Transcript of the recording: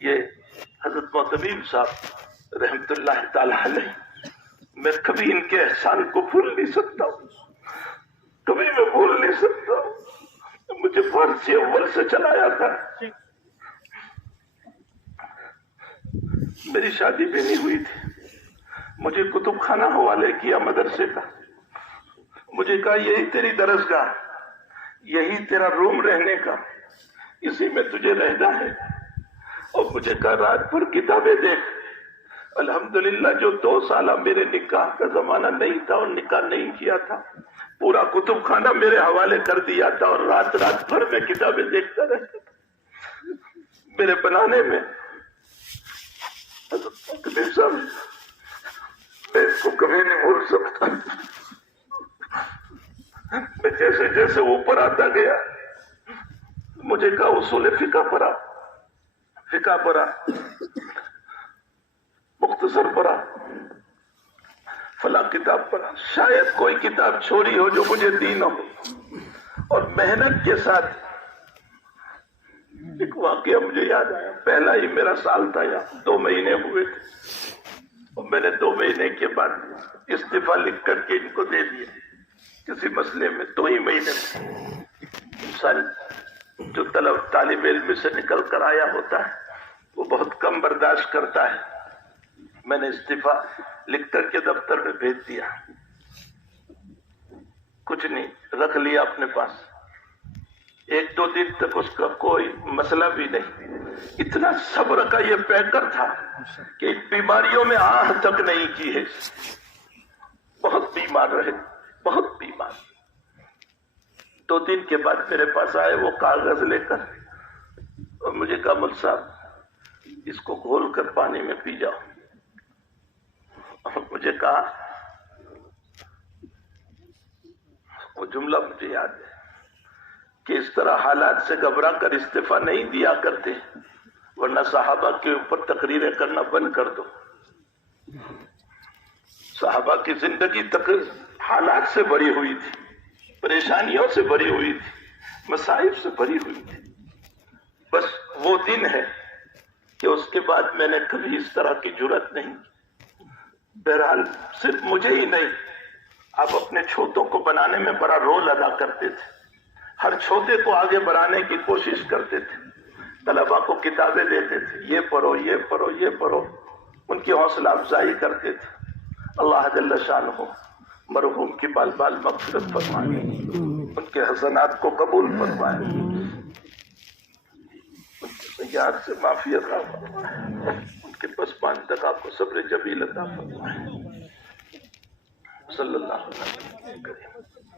یہ حضرت محتمیم صاحب رحمت اللہ تعالی علیہ، میں کبھی ان کے احسان کو بھول نہیں سکتا ہوں، کبھی میں بھول نہیں سکتا ہوں۔ مجھے فارسی اول سے چلایا تھا، میری شادی بھی نہیں ہوئی تھی، مجھے کتب خانہ حوالے کیا مدرسے کا، مجھے کہا یہی تیری درسگاہ، یہی تیرا روم رہنے کا، اسی میں تجھے رہنا ہے، اور مجھے کہا رات بھر کتابیں دیکھ۔ الحمدللہ جو 2 سالہ میرے نکاح کا زمانہ نہیں تھا اور نکاح نہیں کیا تھا، پورا کتب خانہ میرے حوالے کر دیا تھا، اور رات رات بھر میں کتابیں دیکھتا رہتا تھا میرے بنانے میں۔ میں اس کو کبھی نہیں بھول سکتا۔ میں جیسے جیسے اوپر آتا گیا، مجھے کہا اصول فقہ پڑھا، فقہ پڑھا، مختصر پڑھا، فلاں کتاب پڑھا، شاید کوئی کتاب چھوڑی ہو جو مجھے دی نہ ہو۔ اور محنت کے ساتھ ایک واقعہ مجھے یاد آیا، پہلا ہی میرا سال تھا، یہاں 2 مہینے ہوئے تھے، اور میں نے 2 مہینے کے بعد استعفیٰ لکھ کر کے ان کو دے دیا کسی مسئلے میں، 2 ہی مہینے میں۔ انسان جو طالب علم سے نکل کر آیا ہوتا ہے وہ بہت کم برداشت کرتا ہے۔ میں نے استعفیٰ لکھ کر کے دفتر میں بھیج دیا، کچھ نہیں، رکھ لیا اپنے پاس۔ 1-2 دن تک اس کا کوئی مسئلہ بھی نہیں۔ اتنا صبر کا یہ پیکر تھا کہ ان بیماریوں میں آہ تک نہیں کی ہے، بہت بیمار رہے، بہت بیمار۔ 2 دن کے بعد میرے پاس آئے وہ کاغذ لے کر، اور مجھے کہا مل صاحب اس کو گھول کر پانی میں پی جاؤ۔ اور مجھے کہا، وہ جملہ مجھے یاد ہے کہ اس طرح حالات سے گھبرا کر استعفیٰ نہیں دیا کرتے، ورنہ صحابہ کے اوپر تقریریں کرنا بند کر دو۔ صحابہ کی زندگی حالات سے بھری ہوئی تھی، پریشانیوں سے بھری ہوئی تھی، مصائب سے بھری ہوئی تھی۔ بس وہ دن ہے کہ اس کے بعد میں نے کبھی اس طرح کی جرأت نہیں کی۔ بہرحال صرف مجھے ہی نہیں، آپ اپنے چھوٹوں کو بنانے میں بڑا رول ادا کرتے تھے، ہر چھوٹے کو آگے بڑھانے کی کوشش کرتے تھے، طلباء کو کتابیں دیتے تھے، یہ پڑھو یہ پڑھو یہ پڑھو، ان کی حوصلہ افزائی کرتے تھے۔ اللہ جل شانہ مرحوم کی بال بال مغفرت فرمائے، ان کے حسنات کو قبول فرمائے، ان کے سیئات سے معافی عطا فرمائے، ان کے پسماندگان کو صبر جمیل عطا فرمائے۔ صلی اللہ علیہ وسلم۔